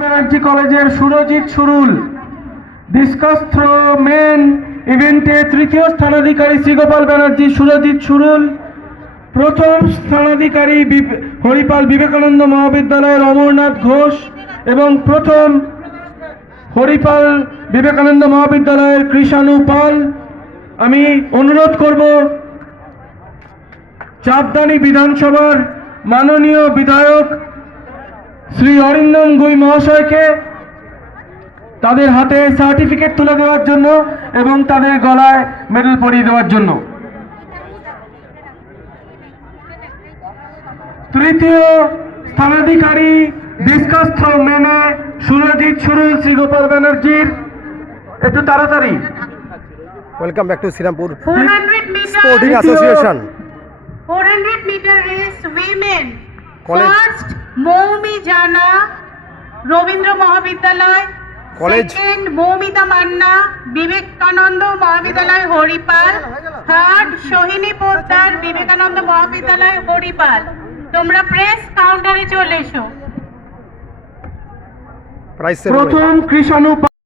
ব্যানার্জি কলেজের Surajit Surul discus throw men ইভেন্টে তৃতীয় স্থানাধিকারী শ্রীগোপাল ব্যানার্জি সুরজিৎ সুরুল, প্রথম স্থানাধিকারী হরিপাল বিবেকানন্দ মহাবিদ্যালয়ের অমরনাথ ঘোষ এবং প্রথম হরিপাল বিবেকানন্দ মহাবিদ্যালয়ের কৃষাণু পাল। আমি অনুরোধ করব চাপদানি বিধানসভার মাননীয় বিধায়ক শ্রী অরিন্দম গুই মহাশয়কে তাদের হাতে সার্টিফিকেট তুলে দেওয়ার জন্য এবং তাদের গলায় মেডেল পরিয়ে দেওয়ার জন্য। তৃতীয় স্থানাধিকারী ডিসকাস থ্রো মেনে সুরজিৎ সুরুল শ্রীগোপাল ব্যানার্জির, একটু তাড়াতাড়ি। Welcome back to Serampore 400 meter sporting association 400 meter race women College. first Moumi Jana Rabindra Mahavidyalaya, College. Second Moumita Manna Vivekananda Mahavidyalaya Haripal, third Sohini Poddar Vivekananda Mahavidyalaya Haripal. তোমরা প্রেস কাউন্টারে চলে এসো। প্রাইস প্রথম কৃষাণু